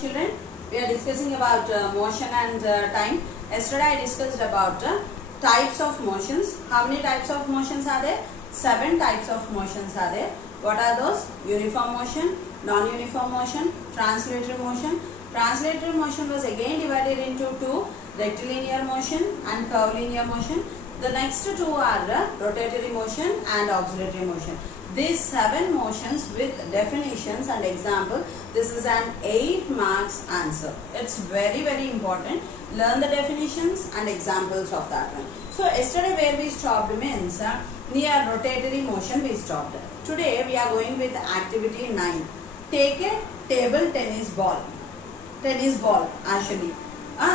children. We are discussing about motion and time. Yesterday I discussed about types of motions. How many types of motions are there? 7 types of motions are there. What are those? Uniform motion, non-uniform motion, translatory motion. Translatory motion was again divided into 2, rectilinear motion and curvilinear motion. The next 2 are rotatory motion and oscillatory motion. These 7 motions with definitions and example. This is an 8 marks answer. It's very important. Learn the definitions and examples of that one. So yesterday where we stopped means near rotatory motion we stopped. Today we are going with activity 9. Take a table tennis ball actually.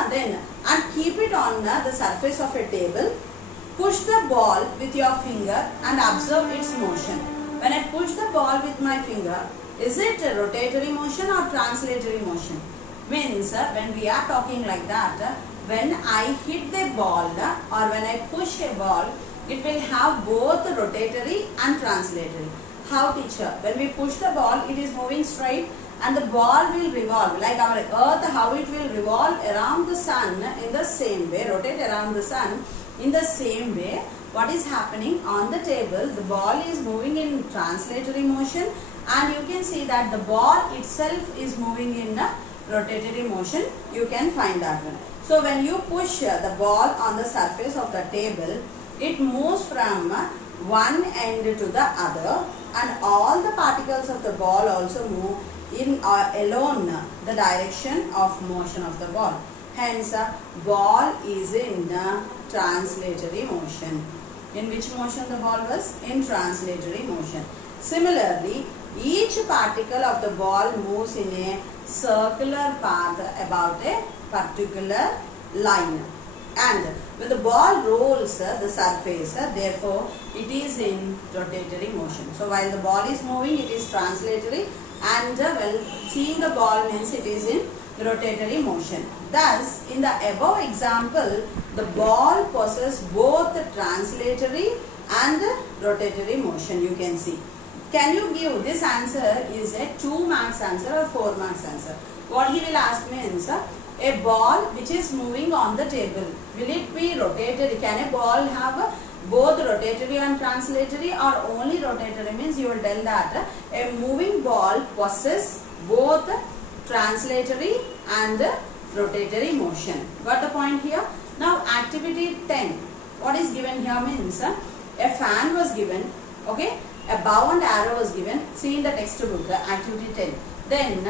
Then and keep it on the surface of a table. Push the ball with your finger and observe its motion. When I push the ball with my finger, is it a rotatory motion or translatory motion? Means when we are talking like that, when I hit the ball or when I push a ball, it will have both rotatory and translatory. How, teacher? When we push the ball, it is moving straight and the ball will revolve. Like our earth, how it will revolve around the sun in the same way, rotate around the sun in the same way. What is happening on the table? The ball is moving in translatory motion and you can see that the ball itself is moving in rotatory motion. You can find that one. So when you push the ball on the surface of the table, it moves from one end to the other and all the particles of the ball also move in alone the direction of motion of the ball. Hence, ball is in translatory motion. In which motion the ball was? In translatory motion. Similarly, each particle of the ball moves in a circular path about a particular line. And when the ball rolls the surface, therefore, it is in rotatory motion. So, while the ball is moving, it is translatory and when seeing the ball means it is in rotatory motion. Thus, in the above example, the ball possesses both the translatory and rotatory motion, you can see. Can you give this answer is a 2 marks answer or 4 marks answer? What he will ask means a ball which is moving on the table, will it be rotatory? Can a ball have both rotatory and translatory or only rotatory? Means you will tell that a moving ball possesses both translatory and rotatory motion. Got the point here? Now activity 10. What is given here means a fan was given, okay, a bow and arrow was given. See in the textbook activity 10. Then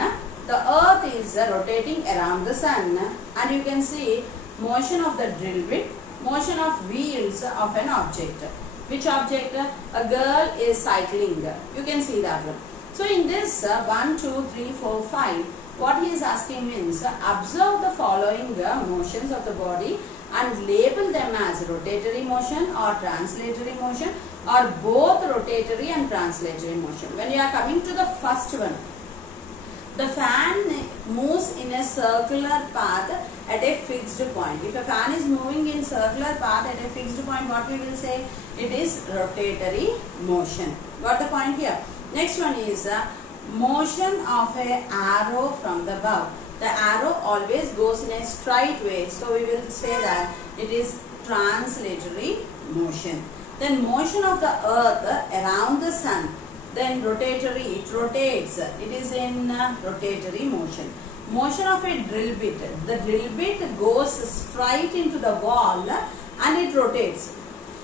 the earth is rotating around the sun and you can see motion of the drill bit, motion of wheels of an object. Which object? A girl is cycling. You can see that one. So in this 1, 2, 3, 4, 5, what he is asking means observe the following motions of the body and label them as rotatory motion or translatory motion or both rotatory and translatory motion. When you are coming to the first one, the fan moves in a circular path at a fixed point. If a fan is moving in circular path at a fixed point, what we will say? It is rotatory motion. Got the point here? Next one is motion of a arrow from the bow. The arrow always goes in a straight way. So we will say that it is translatory motion. Then motion of the earth around the sun. Then rotatory, it rotates. It is in rotatory motion. Motion of a drill bit. The drill bit goes straight into the wall and it rotates.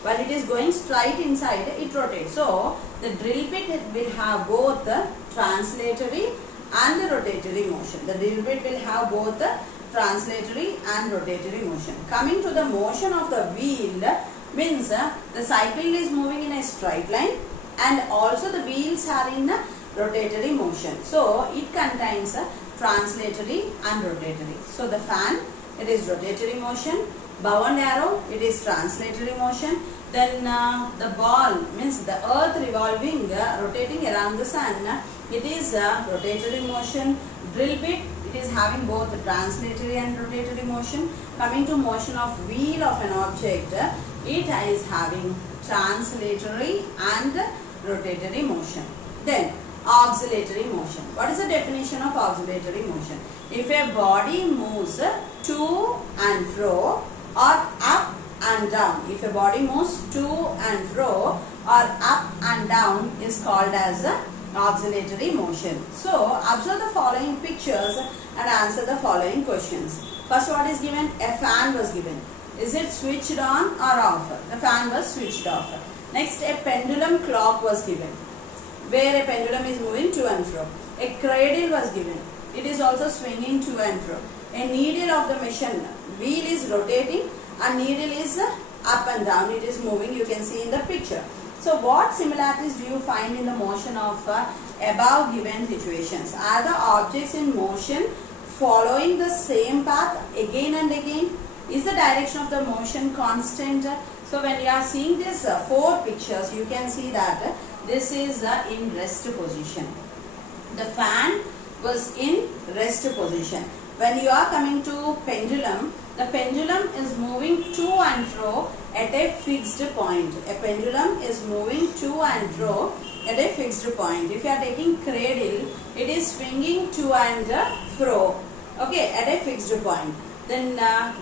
While it is going straight inside, it rotates. So, the drill bit will have both the translatory and the rotatory motion. The drill bit will have both the translatory and rotatory motion. Coming to the motion of the wheel means the cycle is moving in a straight line and also the wheels are in rotatory motion. So, it contains translatory and rotatory. So, the fan, it is rotatory motion. Bow and arrow, it is translatory motion. Then the ball means the earth revolving, rotating around the sun, it is rotatory motion. Drill bit, it is having both translatory and rotatory motion. Coming to motion of wheel of an object, it is having translatory and rotatory motion. Then Auxiliary motion. What is the definition of auxiliary motion? if a body moves to and fro or up and down. If a body moves to and fro or up and down is called as oscillatory motion. So observe the following pictures and answer the following questions. First, what is given? A fan was given. Is it switched on or off? The fan was switched off. Next, a pendulum clock was given, where a pendulum is moving to and fro. A cradle was given. It is also swinging to and fro. A needle of the machine wheel is rotating and needle is up and down. It is moving. You can see in the picture. So what similarities do you find in the motion of above given situations? Are the objects in motion following the same path again and again? Is the direction of the motion constant? So when you are seeing these 4 pictures, you can see that this is in rest position. The fan was in rest position. When you are coming to pendulum, the pendulum is moving to and fro at a fixed point. A pendulum is moving to and fro at a fixed point. If you are taking cradle, it is swinging to and fro, okay, at a fixed point. Then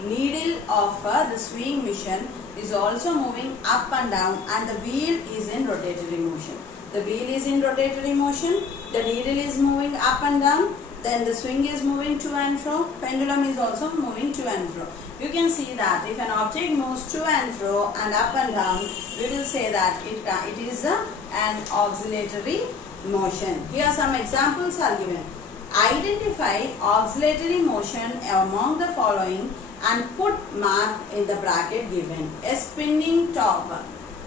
needle of the swing machine is also moving up and down, and the wheel is in rotatory motion. The wheel is in rotatory motion, the needle is moving up and down, then the swing is moving to and fro, pendulum is also moving to and fro. You can see that if an object moves to and fro and up and down, we will say that it is an oscillatory motion. Here some examples are given. Identify oscillatory motion among the following and put mark in the bracket given. A spinning top.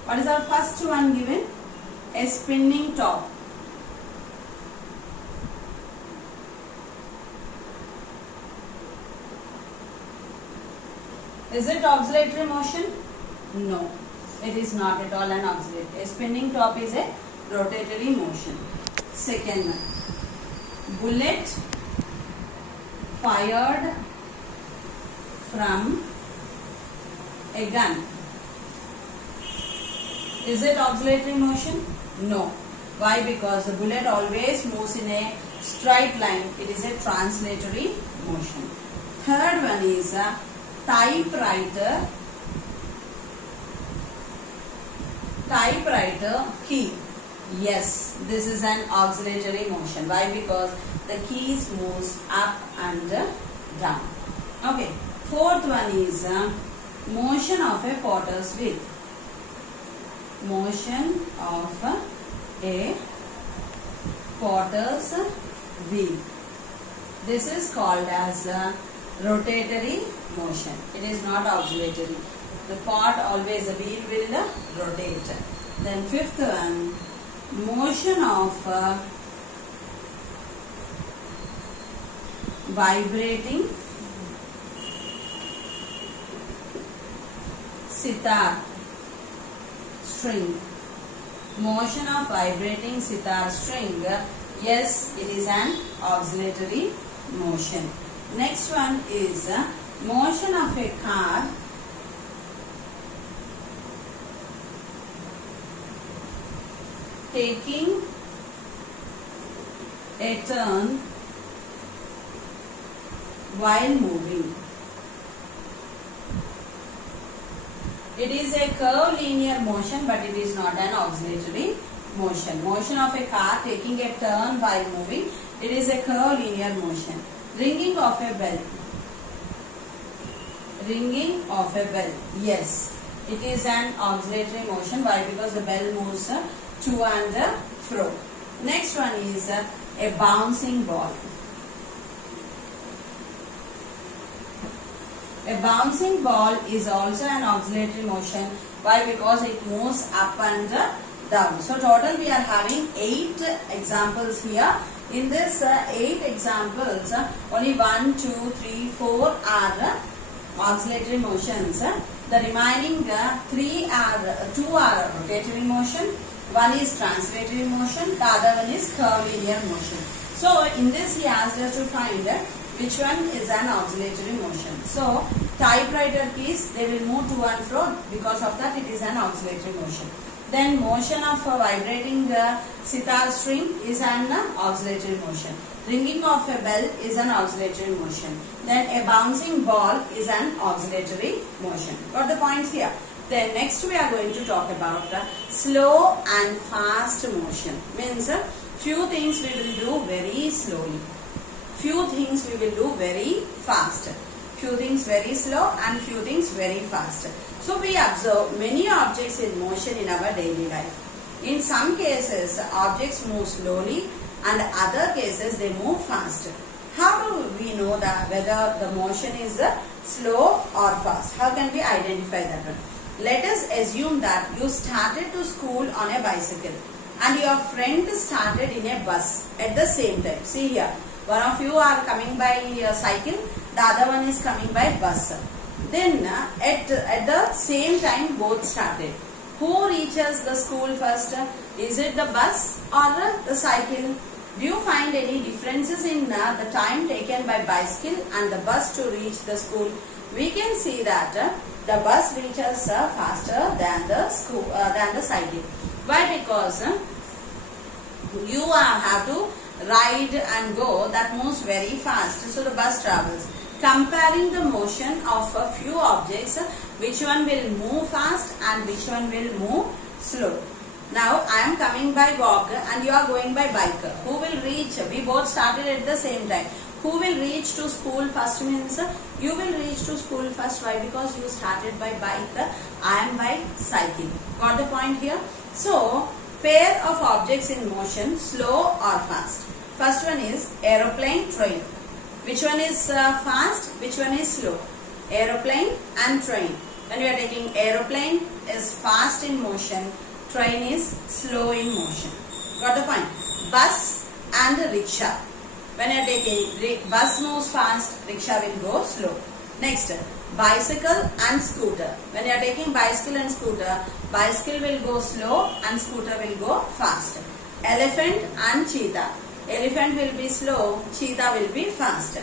What is our first one given? A spinning top. Is it oscillatory motion? No, it is not at all an oscillatory. A spinning top is a rotatory motion. Second one. Bullet fired from a gun. Is it oscillatory motion? No. Why? Because the bullet always moves in a straight line. It is a translatory motion. Third one is a typewriter key. Yes, this is an oscillatory motion. Why? Because the keys moves up and down. Okay. Fourth one is motion of a potter's wheel. Motion of a potter's wheel. This is called as rotatory motion. It is not oscillatory. The pot always, the wheel will rotate. Then fifth one, motion of vibrating sitar string. Motion of vibrating sitar string. Yes, it is an oscillatory motion. Next one is motion of a car taking a turn while moving. It is a curvilinear motion, but it is not an oscillatory motion. Motion of a car taking a turn while moving. It is a curvilinear motion. Ringing of a bell. Ringing of a bell. Yes, it is an oscillatory motion. Why? Because the bell moves to and fro. Next one is a bouncing ball. A bouncing ball is also an oscillatory motion. Why? Because it moves up and down. So total we are having 8 examples here. In this 8 examples, only 1, 2, 3, 4 are oscillatory motions. The remaining 2 are rotatory motion. One is translatory motion. The other one is curvilinear motion. So in this he asked us to find which one is an oscillatory motion. So typewriter keys, they will move to and fro. Because of that, it is an oscillatory motion. Then motion of a vibrating sitar string is an oscillatory motion. Ringing of a bell is an oscillatory motion. Then a bouncing ball is an oscillatory motion. Got the points here? Then next we are going to talk about slow and fast motion. Means few things we will do very slowly. Few things we will do very fast. Few things very slow and few things very fast. So we observe many objects in motion in our daily life. In some cases objects move slowly and other cases they move fast. How do we know that whether the motion is slow or fast? How can we identify that one? Let us assume that you started to school on a bicycle and your friend started in a bus at the same time. See here, one of you are coming by cycle, the other one is coming by bus. Then at the same time both started. Who reaches the school first? Is it the bus or the cycle? Do you find any differences in the time taken by bicycle and the bus to reach the school? We can see that the bus reaches faster than the cycle. Why? Because you have to ride and go, that moves very fast. So the bus travels. Comparing the motion of a few objects, which one will move fast and which one will move slow. Now I am coming by walk and you are going by bike. Who will reach? We both started at the same time. Who will reach to school first? Means you will reach to school first. Why? Because you started by bike, I am by cycle. Got the point here? So pair of objects in motion, slow or fast. First one is aeroplane, train. Which one is fast? Which one is slow? Aeroplane and train. When we are taking aeroplane is fast in motion, train is slow in motion. Got the point? Bus and rickshaw. When you are taking bus moves fast, rickshaw will go slow. Next, bicycle and scooter. When you are taking bicycle and scooter, bicycle will go slow and scooter will go fast. Elephant and cheetah. Elephant will be slow, cheetah will be fast.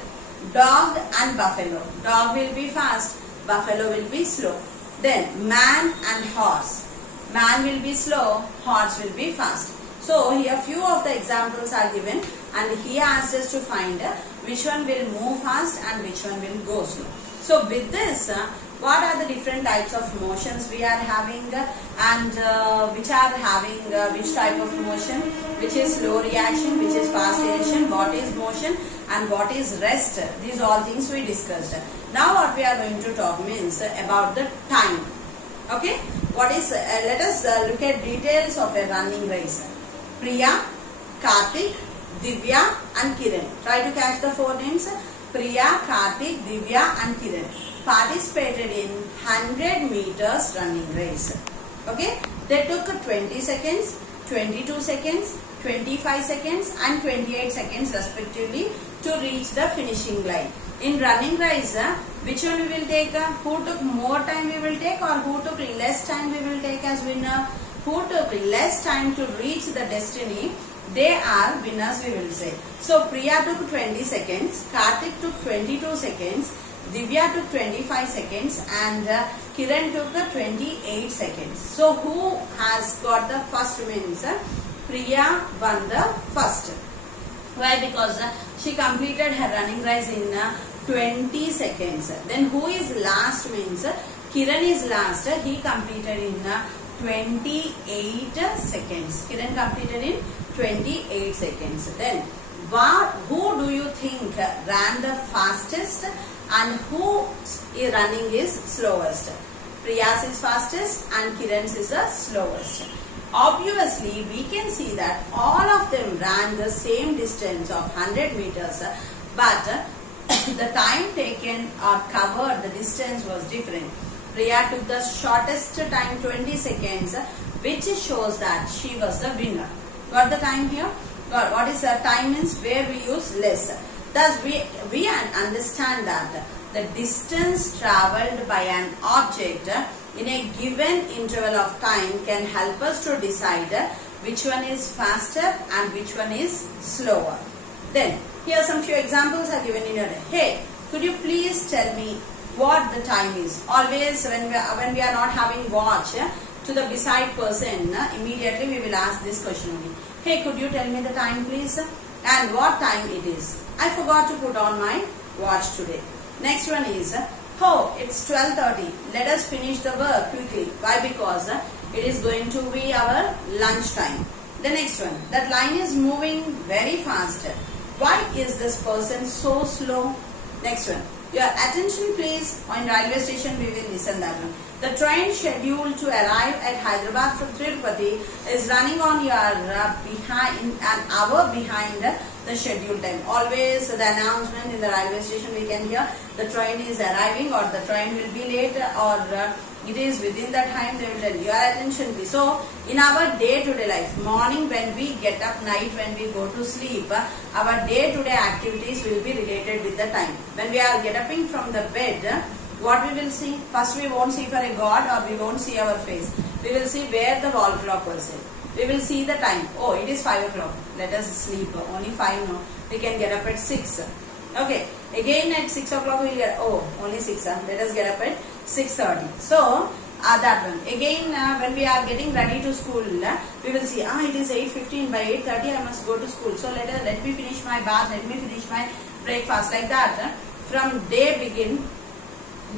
Dog and buffalo. Dog will be fast, buffalo will be slow. Then man and horse. Man will be slow, horse will be fast. So here few of the examples are given and he asks us to find which one will move fast and which one will go slow. So with this, what are the different types of motions we are having and which are having which type of motion, which is slow reaction, which is fast reaction, what is motion and what is rest. These all things we discussed. Now what we are going to talk means about the time. Okay, what is let us look at details of a running race. Priya, Karthik, Divya and Kiran. Try to catch the four names. Priya, Karthik, Divya and Kiran participated in 100 meters running race. Okay, they took 20 seconds, 22 seconds, 25 seconds and 28 seconds respectively to reach the finishing line. In running race, which one we will take? Who took more time we will take or who took less time we will take as winner? Who took less time to reach the destiny, they are winners we will say. So Priya took 20 seconds, Karthik took 22 seconds, Divya took 25 seconds and Kiran took 28 seconds. So who has got the first means Priya won the first. Why? Because she completed her running race in 20 seconds. Then who is last means Kiran is last. He completed in 28 seconds. Kiran completed in 28 seconds. Then who do you think ran the fastest and who running is slowest? Priya's is fastest and Kiran's is the slowest. Obviously, we can see that all of them ran the same distance of 100 meters, but the time taken or covered, the distance was different. Priya took the shortest time, 20 seconds, which shows that she was the winner. Got the time here? Got what is the time means where we use less. Thus, we understand that the distance travelled by an object in a given interval of time can help us to decide which one is faster and which one is slower. Then, here some few examples are given in your day. Hey, could you please tell me what the time is? Always when we are not having watch, to the beside person, immediately we will ask this question only. Hey, could you tell me the time please? And what time it is? I forgot to put on my watch today. Next one is, oh, it's 12:30. Let us finish the work quickly. Why? Because it is going to be our lunch time. The next one, that line is moving very fast. Why is this person so slow? Next one, your attention please. On railway station we will listen that one. The train scheduled to arrive at Hyderabad from Tirupati is running on your behind an hour behind the scheduled time. Always the announcement in the railway station we can hear the train is arriving or the train will be late or it is within the time they will tell your attention please. So in our day-to-day life, morning when we get up, night when we go to sleep, our day-to-day activities will be related with the time. When we are getting from the bed, what we will see? First we won't see for a god or we won't see our face. We will see where the wall clock was in. We will see the time. Oh, it is 5 o'clock. Let us sleep. Only 5 no. We can get up at 6. Okay. Again at 6 o'clock we will get, oh, only 6. Let us get up at 6:30. So, that one. Again, when we are getting ready to school, we will see, it is 8:15. By 8:30 I must go to school. So, let me finish my bath. Let me finish my breakfast. Like that. From day begin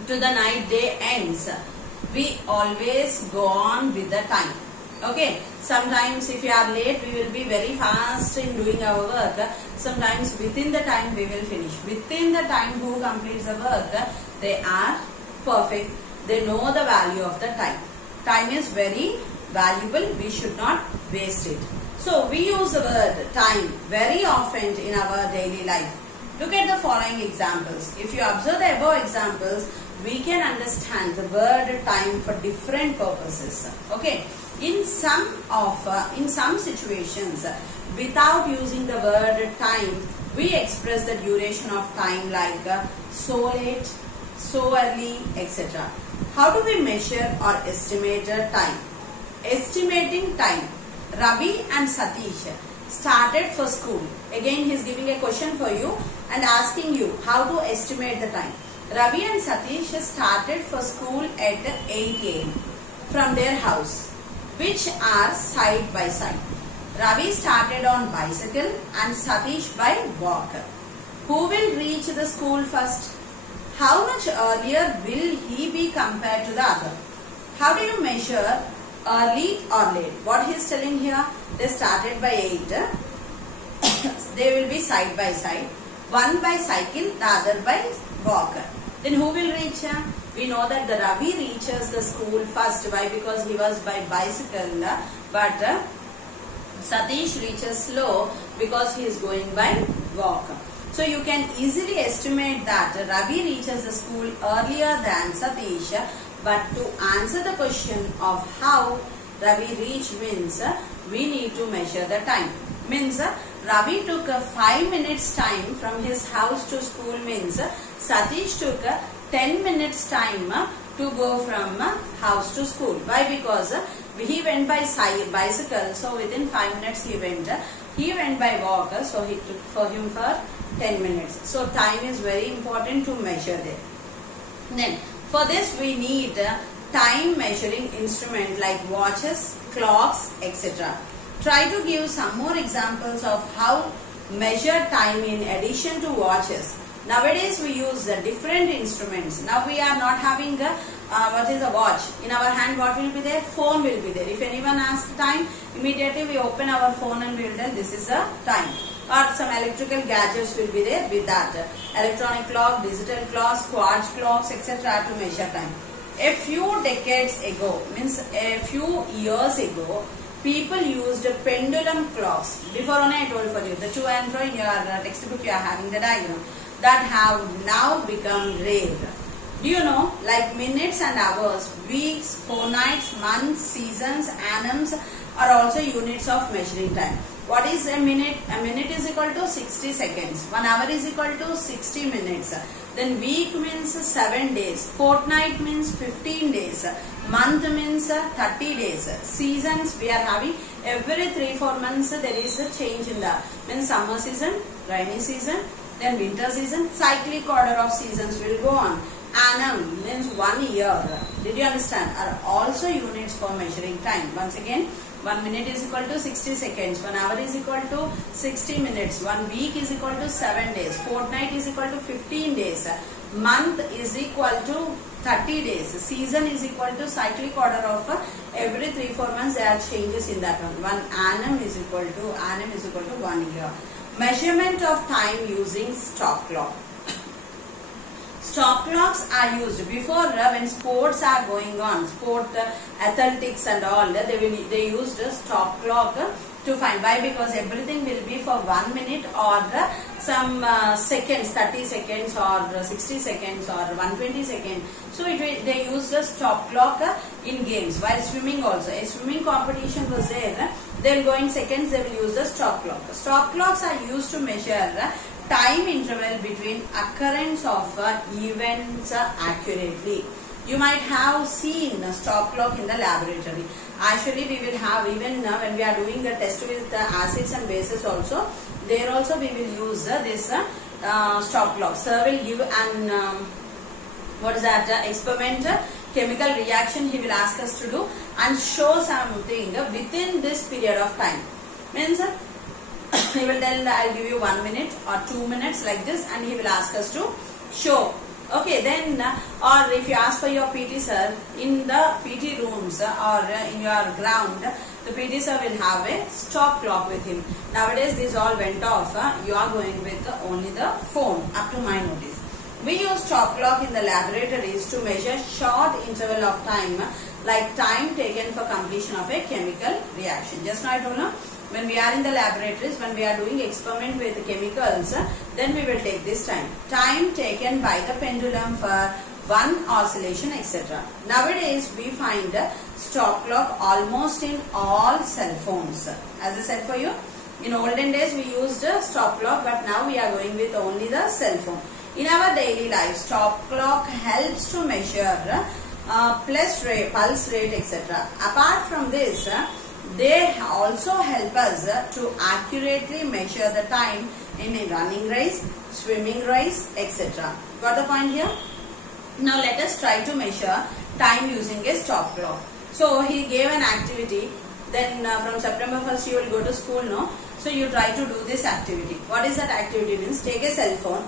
to the night day ends, we always go on with the time. Okay, sometimes if you are late, we will be very fast in doing our work. Sometimes within the time we will finish. Within the time who completes the work, they are perfect. They know the value of the time. Time is very valuable. We should not waste it. So we use the word time very often in our daily life. Look at the following examples. If you observe the above examples, we can understand the word time for different purposes. Okay. In some situations, without using the word time, we express the duration of time like so late, so early, etc. How do we measure or estimate time? Estimating time. Ravi and Satish started for school. Again, he is giving a question for you and asking you how to estimate the time. Ravi and Satish started for school at 8 a.m. from their house, which are side by side. Ravi started on bicycle and Satish by walk. Who will reach the school first? How much earlier will he be compared to the other? How do you measure early or late? What he is telling here, they started by 8. They will be side by side. One by cycle, the other by walk. Then who will reach? We know that the Ravi reaches the school first. Why? Because he was by bicycle. But Satish reaches slow because he is going by walk. So you can easily estimate that Ravi reaches the school earlier than Satish. But to answer the question of how Ravi reached means we need to measure the time. Means Ravi took 5 minutes time from his house to school means Satish took 10 minutes time to go from house to school. Why? Because he went by bicycle, so within 5 minutes he went. He went by walk, so he took for him for 10 minutes. So time is very important to measure there. Then for this we need time measuring instrument like watches, clocks, etc. Try to give some more examples of how measure time in addition to watches. Nowadays we use different instruments. Now we are not having what is a watch. In our hand what will be there? Phone will be there. If anyone asks time, immediately we open our phone and we will tell this is a time. Or some electrical gadgets will be there with that. Electronic clock, digital clocks, quartz clocks, etc. to measure time. A few decades ago, means a few years ago, people used pendulum clocks. Before only I told for you, the to and fro in your textbook you are having the diagram. That have now become rare. Do you know, like minutes and hours, weeks, fortnights, months, seasons, annums are also units of measuring time. What is a minute? A minute is equal to 60 seconds. 1 hour is equal to 60 minutes. Then week means 7 days. Fortnight means 15 days. Month means 30 days. Seasons we are having every 3-4 months there is a change in the means summer season, rainy season, then winter season, cyclic order of seasons will go on. annum means 1 year. Did you understand? Are also units for measuring time. Once again, 1 minute is equal to 60 seconds, 1 hour is equal to 60 minutes, 1 week is equal to 7 days, fortnight is equal to 15 days, month is equal to 30 days, season is equal to cyclic order of every 3-4 months there are changes in that one. 1 annum is equal to 1 year. Measurement of time using stop clock. Stop clocks are used before when sports are going on, athletics and all. They used a stop clock to find. Why? Because everything will be for 1 minute or some seconds, 30 seconds or 60 seconds or 120 seconds. So they use the stop clock in games. While swimming also, a swimming competition was there. They will go in seconds. They will use the stop clock. Stop clocks are used to measure time interval between occurrence of events accurately. You might have seen a stop clock in the laboratory. Actually, we will have even when we are doing a test with acids and bases also, there also we will use this stop clock. Sir will give an what is that experiment, chemical reaction he will ask us to do and show something within this period of time. Means he will tell I'll give you 1 minute or 2 minutes like this, and he will ask us to show. Okay, then or if you ask for your PT sir in the PT rooms or in your ground, the PT sir will have a stop clock with him. Nowadays these all went off. You are going with only the phone up to my notice. We use stop clock in the laboratories to measure short interval of time, like time taken for completion of a chemical reaction. Just now I told you, when we are in the laboratories, when we are doing experiment with chemicals, then we will take this time. Time taken by the pendulum for one oscillation, etc. Nowadays, we find stop clock almost in all cell phones. As I said for you, in olden days we used stop clock, but now we are going with only the cell phone. In our daily life, stop clock helps to measure pulse rate, etc. Apart from this, they also help us to accurately measure the time in a running race, swimming race, etc. Got the point here? Now let us try to measure time using a stop clock. So he gave an activity. Then from September 1st you will go to school, no? So you try to do this activity. What is that activity means? Take a cell phone,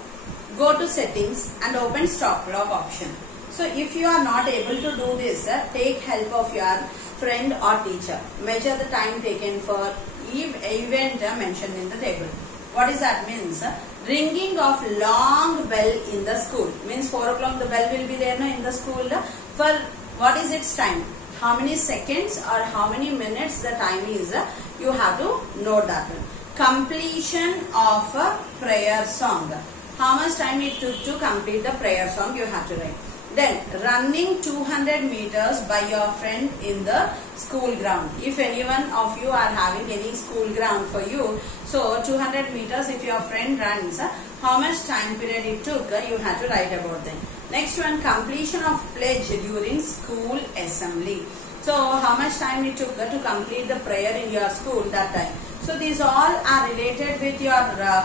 go to settings and open stop clock option. So if you are not able to do this, take help of your friend or teacher. Measure the time taken for event mentioned in the table. What is that means? Ringing of long bell in the school. Means 4 o'clock the bell will be there no, in the school. For what is its time? How many seconds or how many minutes the time is? You have to note that one. Completion of a prayer song. How much time it took to complete the prayer song you have to write. Then running 200 meters by your friend in the school ground. If anyone of you are having any school ground for you, so 200 meters if your friend runs, how much time period it took, you have to write about them. Next one, completion of pledge during school assembly. So how much time it took to complete the prayer in your school that time. So these all are related with your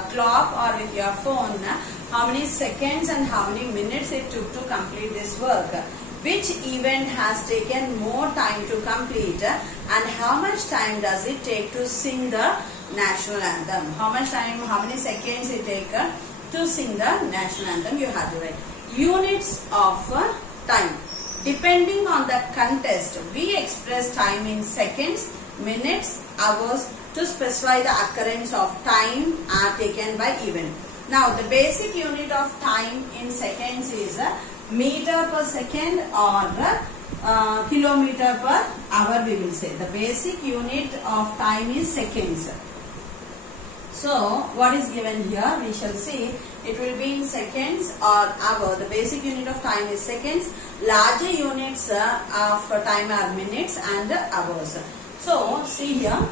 clock or with your phone. How many seconds and how many minutes it took to complete this work. Which event has taken more time to complete and how much time does it take to sing the national anthem. How much time, how many seconds it takes to sing the national anthem you have to write. Units of time. Depending on the contest, we express time in seconds, minutes, hours to specify the occurrence of time taken by event. Now, the basic unit of time in seconds is meter per second or kilometer per hour we will say. The basic unit of time is seconds. So, what is given here? We shall see. It will be in seconds or hour. The basic unit of time is seconds. Larger units of time are minutes and hours. So, see here.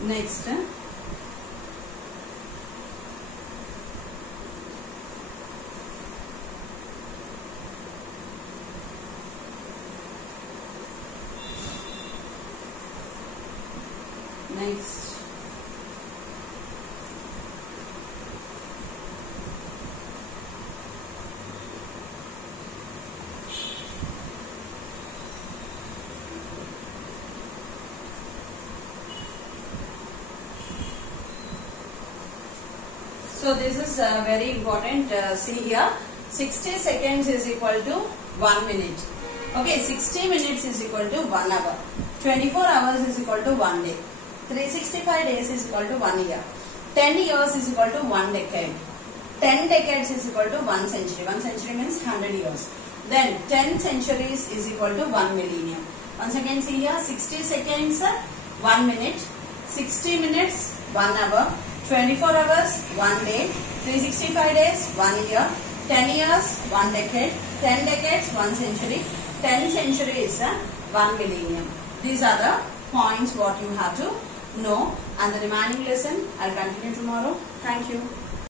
Next, so this is very important. See here, 60 seconds is equal to 1 minute. Okay, 60 minutes is equal to 1 hour. 24 hours is equal to 1 day. 365 days is equal to 1 year. 10 years is equal to 1 decade. 10 decades is equal to 1 century. 1 century means 100 years. Then 10 centuries is equal to 1 millennium. Once again see here, 60 seconds 1 minute, 60 minutes 1 hour, 24 hours 1 day, 365 days 1 year, 10 years 1 decade, 10 decades 1 century, 10 centuries 1 millennium. These are the points what you have to know, and the remaining lesson I'll continue tomorrow. Thank you.